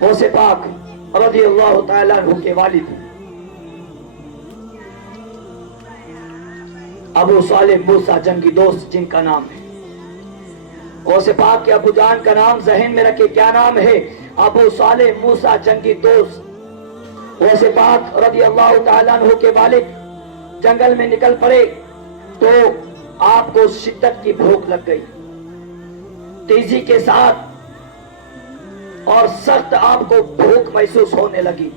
غوث پاک رضی اللہ تعالیٰ عنہ کے والد ابو صالح موسیٰ جنگی دوست جن کا نام ہے، غوث پاک کے ابو جان کا نام ذہن میں رکھے، کیا نام ہے؟ ابو صالح موسیٰ جنگی دوست۔ غوث پاک رضی اللہ تعالیٰ عنہ کے والد جنگل میں نکل پڑے تو آپ کو شدت کی بھوک لگ گئی، تیزی کے ساتھ اور سخت آپ کو بھوک محسوس ہونے لگی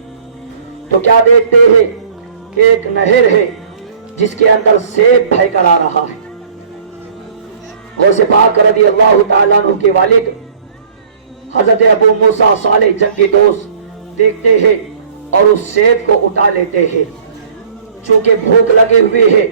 تو کیا دیکھتے ہیں کہ ایک نہر ہے جس کے اندر سیب بہہ کر آ رہا ہے۔ غوث پاک رضی اللہ تعالیٰ عنہ کے والد حضرت ابو موسیٰ صالح جنگی دوست دیکھتے ہیں اور اس سیب کو اٹھا لیتے ہیں، چونکہ بھوک لگی ہوئی ہے،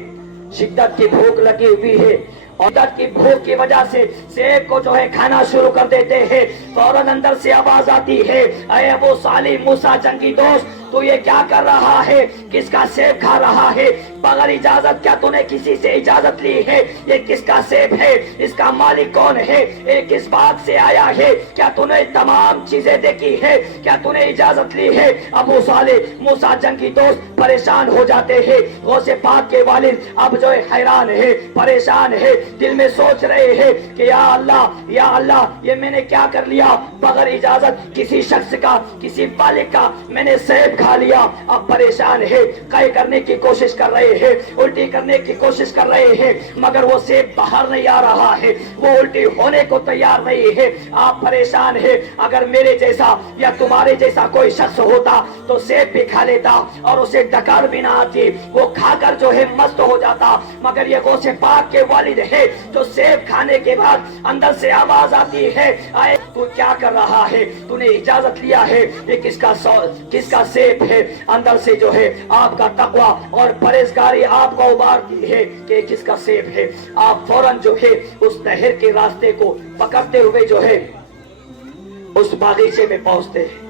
شدت کی بھوک لگی ہوئی ہے، اور شدت کی بھوک کی وجہ سے سیب کو جو ہے کھانا شروع کر دیتے ہیں۔ فوراً اندر سے آواز آتی ہے، اے ابو صالح موسیٰ جنگی دوست، تو یہ کیا کر رہا ہے؟ کس کا سیب کھا رہا ہے بغیر اجازت؟ کیا تو نے کسی سے اجازت لی ہے؟ یہ کس کا سیب ہے؟ اس کا مالک کون ہے؟ یہ کس بات سے آیا ہے؟ کیا تو نے تمام چیزیں دیکھی ہے؟ کیا تو نے اجازت لی ہے؟ ابو صالح موسیٰ جنگی دوست پریشان ہو جاتے ہیں۔ غوث پاک کے والد اب جو ہے حیران ہے، پریشان ہے، دل میں سوچ رہے ہیں کہ یا اللہ یہ میں نے کیا کر لیا؟ بغیر اجازت کسی شخص کا، کسی مالک کا میں نے سیب کھا لیا۔ اب پریشان ہے، قے کرنے کی کوشش کر رہے ہیں، الٹی کرنے کی کوشش کر رہے ہیں، مگر وہ سیب باہر نہیں آ رہا ہے، وہ الٹی ہونے کو تیار نہیں ہے۔ آپ پریشان ہے، اگر میرے جیسا یا تمہارے جیسا کوئی شخص ہوتا تو سیب بھی کھا لیتا اور اسے ڈکار بھی نہ آتی، وہ کھا کر جو ہے مست ہو جاتا، مگر یہ غوث پاک کے والد ہے جو سیب کھانے کے بعد اندر سے آواز آتی ہے، اے تو کیا کر رہا ہے؟ تو نے اجازت لیا ہے؟ یہ کس کا سیب ہے؟ اندر سے جو ہے آپ کا تقوی اور پرہیزگاری آپ کو ابھارتی ہے کہ کس کا سیب ہے۔ آپ فوراً جو ہے اس نہر کے راستے کو پکڑتے ہوئے جو ہے اس باغیچے میں پہنچتے ہیں۔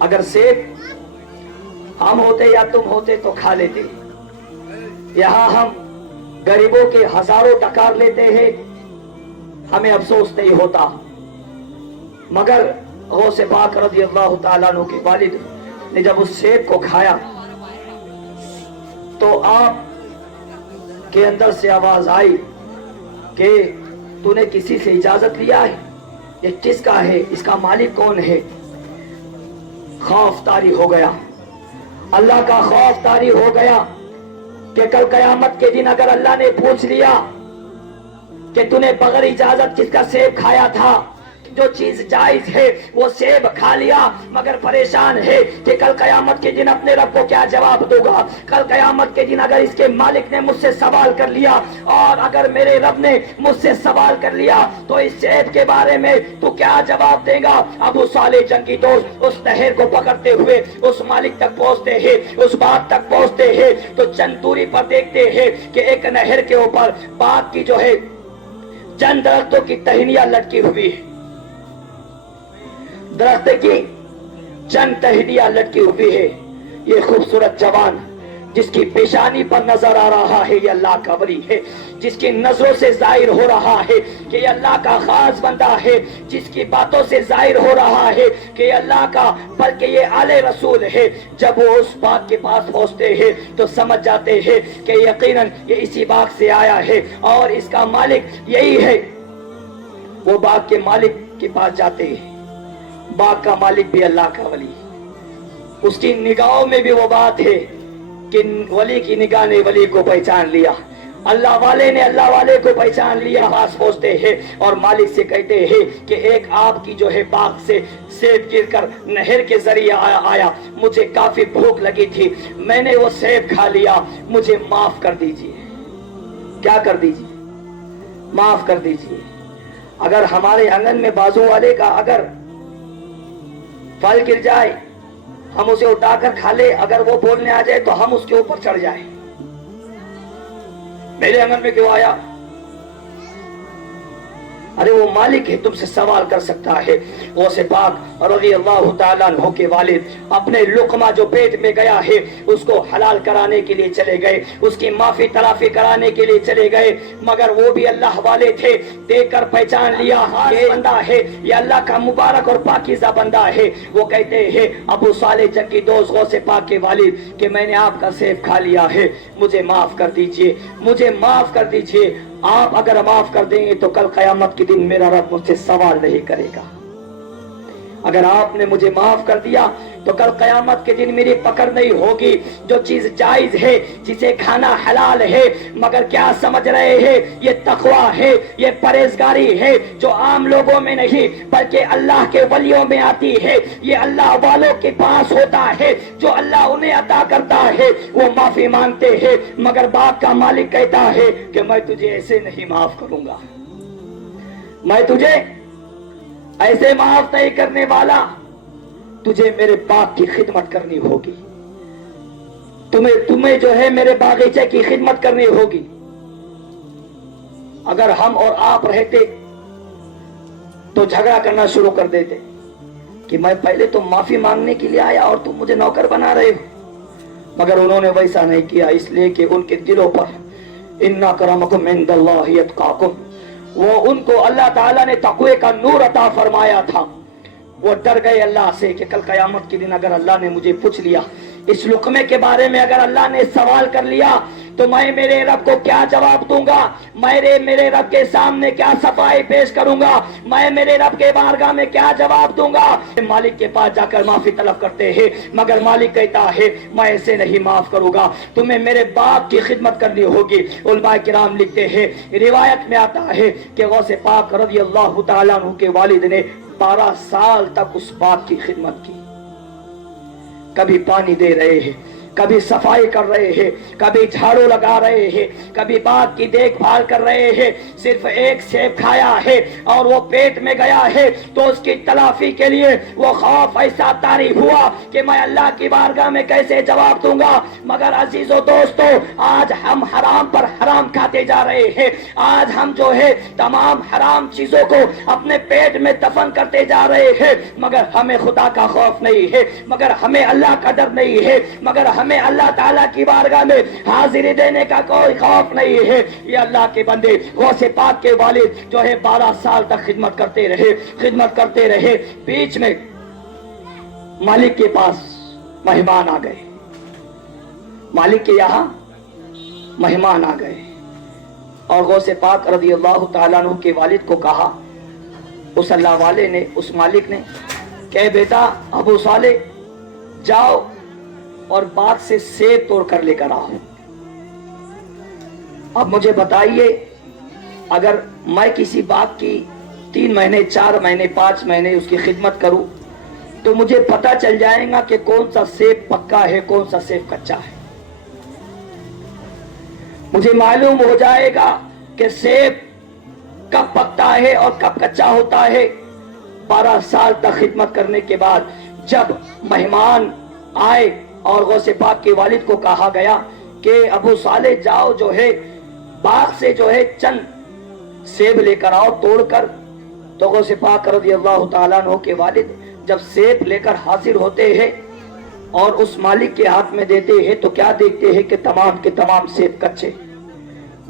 اگر سیب ہم ہوتے یا تم ہوتے تو کھا لیتے، یہاں ہم غریبوں کے ہزاروں ڈکار لیتے ہیں، ہمیں افسوس نہیں ہوتا، مگر غوث پاک رضی اللہ تعالیٰ عنہ کے والد نے جب اس سیب کو کھایا تو آپ کے اندر سے آواز آئی کہ تو نے کسی سے اجازت لیا ہے؟ یہ کس کا ہے؟ اس کا مالک کون ہے؟ خوف طاری ہو گیا، اللہ کا خوف طاری ہو گیا کہ کل قیامت کے دن اگر اللہ نے پوچھ لیا کہ تو نے بغیر اجازت کس کا سیب کھایا تھا، جو چیز جائز ہے وہ سیب کھا لیا، مگر پریشان ہے کہ کل قیامت کے دن اپنے رب کو کیا جواب دوں گا؟ کل قیامت کے دن اگر اس کے مالک نے مجھ سے سوال کر لیا اور اگر میرے رب نے مجھ سے سوال کر لیا تو اس سیب کے بارے میں تو کیا جواب دے گا؟ ابو صالح جنگی دوست اس نہر کو پکڑتے ہوئے اس مالک تک پہنچتے ہیں، اس بات تک پہنچتے ہیں تو چند دوری پر دیکھتے ہیں کہ ایک نہر کے اوپر باغ کی جو ہے چند درختوں کی ٹہنیاں لٹکی ہوئی ہے، درخت کی چند ٹہنیاں لٹکی ہوئی ہے۔ یہ خوبصورت جوان جس کی پیشانی پر نظر آ رہا ہے یہ اللہ کا ولی ہے، جس کی نظروں سے ظاہر ہو رہا ہے کہ یہ اللہ کا خاص بندہ ہے، جس کی باتوں سے ظاہر ہو رہا ہے کہ یہ اللہ کا بلکہ یہ آل رسول ہے۔ جب وہ اس باغ کے پاس پہنچتے ہیں تو سمجھ جاتے ہیں کہ یقیناً یہ اسی باغ سے آیا ہے اور اس کا مالک یہی ہے۔ وہ باغ کے مالک کے پاس جاتے ہیں، باغ کا مالک بھی اللہ کا ولی، اس کی نگاہوں میں بھی وہ بات ہے کہ ولی کی نگاہ نے ولی کو پہچان لیا، اللہ والے نے اللہ والے کو پہچان لیا۔ پاس پہنچتے ہیں اور مالک سے کہتے ہیں کہ ایک آپ کی جو ہے باغ سے سیب گر کر نہر کے ذریعے آیا، مجھے کافی بھوک لگی تھی، میں نے وہ سیب کھا لیا، مجھے معاف کر دیجئے۔ کیا کر دیجئے؟ معاف کر دیجئے۔ اگر ہمارے آنگن میں بازو والے کا اگر پھل گر جائے ہم اسے اٹھا کر کھا لے، اگر وہ بولنے آ جائے تو ہم اس کے اوپر چڑھ جائیں، میرے آنگن میں کیوں آیا؟ अरे वो मालिक है, तुमसे सवाल कर सकता है। गौसे पाक रज़ी अल्लाह ताला अन्हु के वालिद अपने लुकमा जो पेट में गया है उसको हलाल कराने के लिए चले गए, उसकी माफी तलाफी कराने के लिए चले गए, मगर वो भी अल्लाह वाले थे। देखकर पहचान लिया ये बंदा है, ये अल्लाह का मुबारक और पाकीज़ा बंदा है। वो कहते हैं अबू साले जंगी दोस्त गौसे पाक के वालिद कि मैंने आपका सेब खा लिया है, मुझे माफ कर दीजिए, मुझे माफ कर दीजिए। आप अगर माफ कर देंगे तो कल कयामत के दिन मेरा रब मुझसे सवाल नहीं करेगा। अगर आपने मुझे माफ कर दिया तो कल कयामत के दिन मेरी पकड़ नहीं होगी। जो चीज जायज है, जिसे खाना हलाल है, मगर क्या समझ रहे हैं ये तकवा है, ये परहेजगारी है जो आम लोगों में नहीं बल्कि अल्लाह के वलियों में आती है। ये अल्लाह वालों के पास होता है, जो अल्लाह उन्हें अता करता है वो माफी मांगते हैं, मगर बाप का मालिक कहता है कि मैं तुझे ऐसे नहीं माफ करूंगा, मैं तुझे ऐसे माफ नहीं करने वाला, तुझे मेरे बाप की खिदमत करनी होगी, तुम्हें जो है मेरे बागीचे की खिदमत करनी होगी। अगर हम और आप रहते तो झगड़ा करना शुरू कर देते कि मैं पहले तो माफी मांगने के लिए आया और तुम मुझे नौकर बना रहे हो। मगर उन्होंने वैसा नहीं किया, इसलिए कि उनके दिलों पर इन्ना करमकुम इंदल्लाहि अत्काकुम, वो उनको अल्लाह ताला ने तक़वे का नूर अता फरमाया था। वो डर गए अल्लाह से कि कल कयामत के दिन अगर अल्लाह ने मुझे पूछ लिया इस लुकमे के बारे में, अगर अल्लाह ने सवाल कर लिया तो मैं मेरे रब को क्या जवाब दूंगा, मेरे रब के सामने क्या सफाई पेश करूंगा, मैं मेरे रब के बारगाह में क्या जवाब दूंगा। मालिक के पास जाकर माफी तलब करते हैं, मगर मालिक कहता है मैं ऐसे नहीं माफ करूंगा, तुम्हें मेरे बाप की खिदमत करनी होगी। उलमा किराम लिखते हैं, रिवायत में आता है कि गौसे पाक रज़ी अल्लाह ताला अन्हु के वालिद ने 12 साल तक उस बाप की खिदमत की। कभी पानी दे रहे हैं, कभी सफाई कर रहे हैं, कभी झाड़ू लगा रहे हैं, कभी बाग की देखभाल कर रहे हैं। सिर्फ एक सेब खाया है और वो पेट में गया है तो उसकी तलाफी के लिए वो खौफ ऐसा तारी हुआ कि मैं अल्लाह की बारगाह में कैसे जवाब दूंगा। मगर अजीजों दोस्तों, आज हम हराम पर हराम खाते जा रहे हैं। आज हम जो है तमाम हराम चीजों को अपने पेट में दफन करते जा रहे हैं, मगर हमें खुदा का खौफ नहीं है, मगर हमें अल्लाह का डर नहीं है, मगर हमें अल्लाह ताला की बारगाह में हाजिरी देने का कोई खौफ नहीं है। ये अल्लाह के बंदे गौसे पाक के वालिद जो है 12 साल तक खिदमत करते रहे। बीच में मालिक के पास मेहमान आ गए, मालिक के यहाँ मेहमान आ गए और गौसे पाक रज़ी अल्लाह ताला अन्हु के वालिद को कहा, उस अल्लाह वाले ने, उस मालिक ने, कहे बेटा अबू साले जाओ और बाग से सेब तोड़ कर लेकर आओ। अब मुझे बताइए, अगर मैं किसी बाग की 3 महीने 4 महीने 5 महीने उसकी खिदमत करूं तो मुझे पता चल जाएगा कि कौन सा सेब पक्का है, कौन सा सेब कच्चा है। मुझे मालूम हो जाएगा कि सेब कब पकता है और कब कच्चा होता है। 12 साल तक खिदमत करने के बाद जब मेहमान आए और गौसे पाक के वालिद को कहा गया कि अबू साले जाओ जो है बाग से जो है चंद सेब लेकर आओ तोड़कर, तो गौसे पाक रज़ी अल्लाह ताला अन्हु के वालिद जब सेब लेकर हाजिर होते हैं और उस मालिक के हाथ में देते हैं तो क्या देखते हैं कि तमाम के तमाम सेब कच्चे।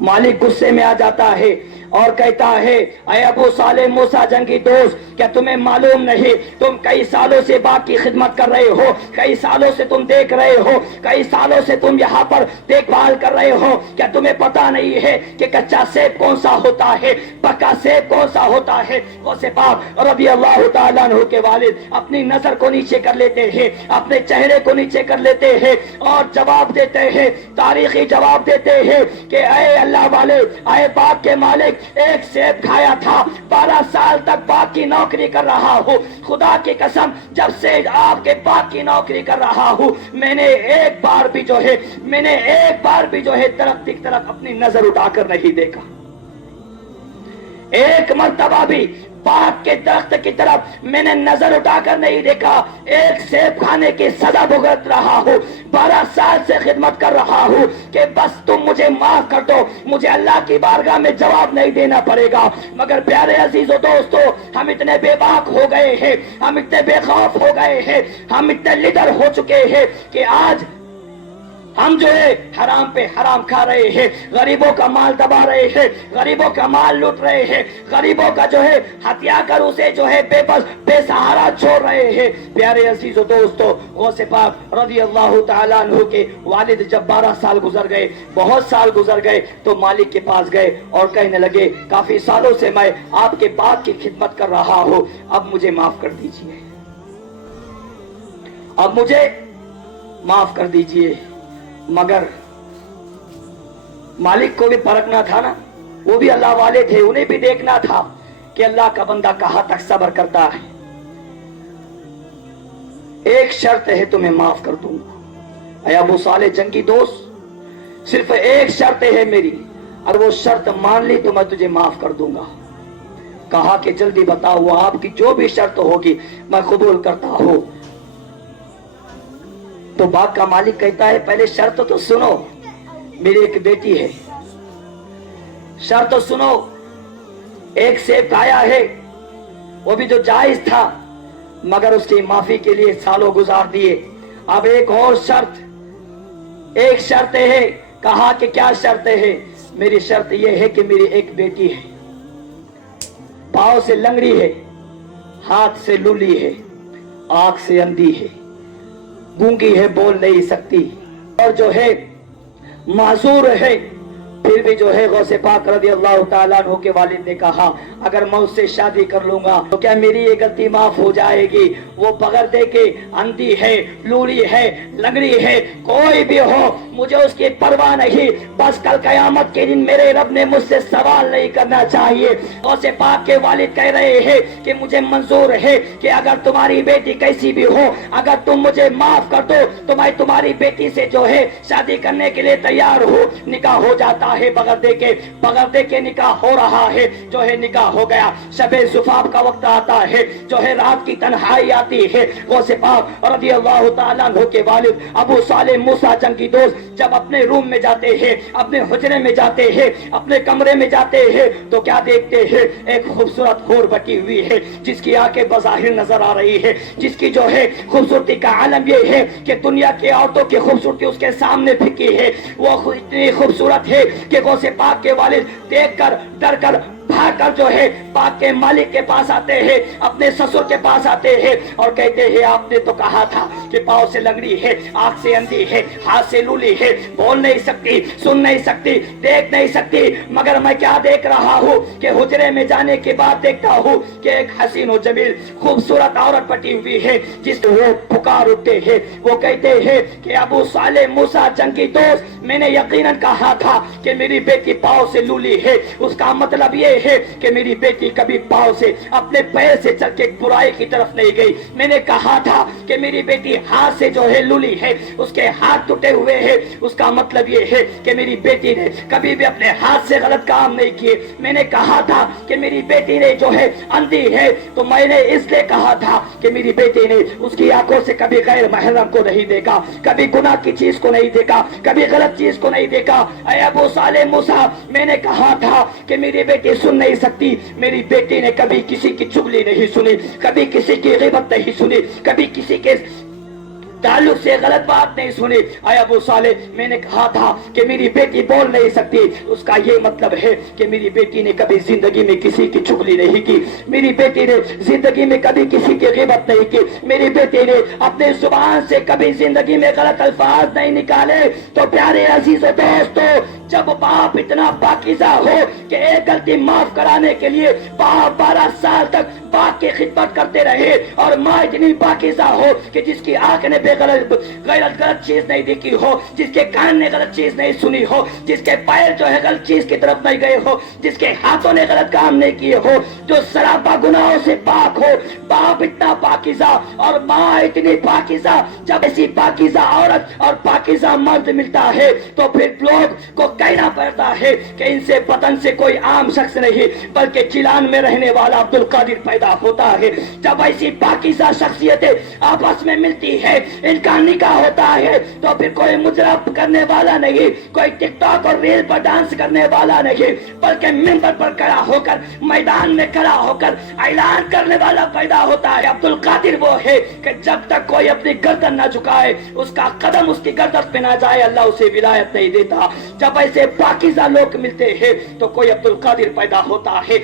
मालिक गुस्से में आ जाता है और कहता है, अय अबू साले मूसा जंगी दोस्त, क्या तुम्हें मालूम नहीं, तुम कई सालों से बाग की खिदमत कर रहे हो, कई सालों से तुम देख रहे हो, कई सालों से तुम यहाँ पर देखभाल कर रहे हो, क्या तुम्हें पता नहीं है कि कच्चा सेब कौन सा होता है, पक्का सेब कौन सा होता है। गौसे पाक रज़ी अल्लाह ताला अन्हु के वालिद अपनी नजर को नीचे कर लेते हैं, अपने चेहरे को नीचे कर लेते हैं और जवाब देते हैं, तारीखी जवाब देते हैं कि अय अल्लाह वाले, अय बाग के मालिक, एक सेब खाया था, 12 साल तक बाग की नौकरी कर रहा हूँ, खुदा की कसम जब से आपके बाग की नौकरी कर रहा हूँ मैंने एक बार भी जो है दरख्त की तरफ अपनी नजर उठाकर नहीं देखा। एक मर्तबा भी पाक के दरख्त की तरफ मैंने नजर उठाकर नहीं देखा। एक सेब खाने की सजा भुगत रहा हूँ, 12 साल से खिदमत कर रहा हूँ कि बस तुम मुझे माफ कर दो, मुझे अल्लाह की बारगाह में जवाब नहीं देना पड़ेगा। मगर प्यारे अजीजों दोस्तों, हम इतने बेबाक हो गए हैं, हम इतने बेखौफ हो गए हैं, हम इतने लीडर हो चुके हैं कि आज हम जो है हराम पे हराम खा रहे हैं, गरीबों का माल दबा रहे हैं, गरीबों का माल लूट रहे हैं, गरीबों का जो है हत्या कर उसे जो है बेबस बेसहारा छोड़ रहे हैं। प्यारे अजीजों दोस्तों, गौसे पाक रज़ी अल्लाह तआला अन्हु के वालिद जब 12 साल गुजर गए, बहुत साल गुजर गए, तो मालिक के पास गए और कहने लगे काफी सालों से मैं आपके बाप की खिदमत कर रहा हूँ, अब मुझे माफ कर दीजिए, अब मुझे माफ कर दीजिए। मगर मालिक को भी परखना था ना, वो भी अल्लाह वाले थे, उन्हें भी देखना था कि अल्लाह का बंदा कहां तक सब्र करता है। एक शर्त है, तुम्हें माफ कर दूंगा। ऐ अबू साले जंगी दोस्त, सिर्फ एक शर्त है मेरी, और वो शर्त मान ली तो मैं तुझे माफ कर दूंगा। कहा कि जल्दी बताओ, वो आपकी जो भी शर्त होगी मैं कबूल करता हूं। तो बाग का मालिक कहता है पहले शर्त तो सुनो, मेरी एक बेटी है, शर्त तो सुनो, एक सेब खाया है, वो भी जो जायज था, मगर उसकी माफी के लिए सालों गुजार दिए। अब एक और शर्त, एक शर्त है। कहा कि क्या शर्त है? मेरी शर्त यह है कि मेरी एक बेटी है, पांव से लंगड़ी है, हाथ से लूली है, आंख से अंधी है, गूंगी है, बोल नहीं सकती, और जो है माजूर है, फिर भी जो है गौसे पाक रज़ी अल्लाह तआला अन्हु के वालिद ने कहा अगर मैं उससे शादी कर लूंगा तो क्या मेरी ये गलती माफ हो जाएगी? वो बगैर देखे अंधी है, लूली है, लंगड़ी है, कोई भी हो मुझे उसकी परवाह नहीं, बस कल कयामत के दिन मेरे रब ने मुझसे सवाल नहीं करना चाहिए। गौसे पाक के वालिद कह रहे हैं कि मुझे मंजूर है कि अगर तुम्हारी बेटी कैसी भी हो, अगर तुम मुझे माफ कर दो तो मैं तुम्हारी बेटी से जो है शादी करने के लिए तैयार हूँ। निकाह हो जाता है, बगैर देखे निकाह हो रहा है, जो है निकाह हो गया। शबे जुफाफ का वक्त आता है, जो है रात की तन्हाई आती है। गौसे पाक रज़ी अल्लाह तआला अन्हु के वालिद अबू साले मूसा जंगी दोस्त जब अपने रूम में जाते हैं, अपने हुजरे में जाते हैं, अपने कमरे में जाते हैं, तो क्या देखते हैं? एक खूबसूरत हूर बटी हुई है, जिसकी आंखें बज़ाहिर नजर आ रही है, जिसकी जो है खूबसूरती का आलम ये है कि दुनिया की औरतों की खूबसूरती उसके सामने फीकी है। वो इतनी खूबसूरत है कि गौसे पाक के वालिद देखकर डरकर भागकर जो है पाक के मालिक के पास आते हैं, अपने ससुर के पास आते हैं और कहते हैं आपने तो कहा था कि पांव से लंगड़ी है, आंख से अंधी है, हाथ से लूली है, बोल नहीं सकती, सुन नहीं सकती, देख नहीं सकती, मगर मैं क्या देख रहा हूँ कि हुजरे में जाने के बाद देखता हूँ कि एक हसीन और जमील खूबसूरत औरत पटी हुई है, जिसको वो पुकार उठते हैं। वो कहते हैं कि अबू साले मूसा जंगी दोस्त, मैंने यकीनन कहा था कि मेरी बेटी पांव से लूली है। उसका मतलब ये है कि मेरी बेटी कभी पांव से अपने पैर से चल के बुराई की तरफ नहीं गई। मैंने कहा था कि मेरी बेटी हाथ से जो है लूली है, उसके हाथ टूटे हुए हैं। उसका मतलब ये है कि मेरी बेटी ने कभी भी अपने हाथ से गलत काम नहीं किए। मैंने कहा था कि मेरी बेटी ने जो है अंधी है, तो मैंने इसलिए कहा था कि मेरी बेटी ने उसकी आंखों से कभी गैर महरम को नहीं देखा, कभी गुनाह की चीज को नहीं देखा, कभी गलत चीज को नहीं देखा। ऐ अबू साले मूसा, मैंने कहा था कि मेरी बेटी सुन नहीं सकती। मेरी बेटी ने कभी किसी की चुगली नहीं सुनी, कभी किसी की गिबत नहीं सुनी, कभी किसी के ताल्लुक से गलत बात नहीं सुनी। ऐ अबू साले, मैंने कहा था कि मेरी बेटी बोल नहीं सकती। उसका ये मतलब है कि मेरी बेटी ने कभी जिंदगी में किसी की चुगली नहीं की, मेरी बेटी ने जिंदगी में कभी किसी की गिबत नहीं की, मेरी बेटी ने अपने जुबान से कभी जिंदगी में गलत अल्फाज नहीं निकाले। तो प्यारे अजीजों दोस्तों, जब बाप इतना पाकीज़ा हो कि एक गलती माफ कराने के लिए बाप 12 साल तक बाप की खिदमत करते रहे, और माँ इतनी पाकीज़ा हो कि जिसकी आंख ने गलत चीज नहीं देखी हो, जिसके कान ने गलत चीज नहीं सुनी हो, जिसके पैर जो है गलत चीज की तरफ नहीं गए हो, जिसके हाथों ने गलत काम नहीं किए हो, जो सरापा गुनाहों से पाक हो। बाप इतना पाकीज़ा और माँ इतनी पाकीज़ा। जब ऐसी पाकीज़ा औरत और पाकीज़ा मर्द मिलता है तो फिर लोग को کہنا پڑتا ہے کہ ان سے وطن سے کوئی عام شخص نہیں بلکہ چیلان میں رہنے والا عبد القادر پیدا ہوتا ہے. جب ایسی پاکیزہ شخصیتیں آپس میں ملتی ہے, ان کا نکاح ہوتا ہے, تو پھر کوئی مجرم کرنے والا نہیں, کوئی ٹک ٹاک اور ریل پر ڈانس کرنے والا نہیں, بلکہ منبر پر کھڑا ہو کر, میدان میں کھڑا ہو کر اعلان کرنے والا پیدا ہوتا ہے. عبد القادر وہ ہے کہ جب تک کوئی اپنی گردن نہ جھکائے, اس کا قدم اس کی گردن پہ نہ جائے, اللہ اسے ولایت نہیں دیتا. جب ایسے پاکیزہ لوگ ملتے ہیں تو کوئی عبد القادر پیدا ہوتا ہے.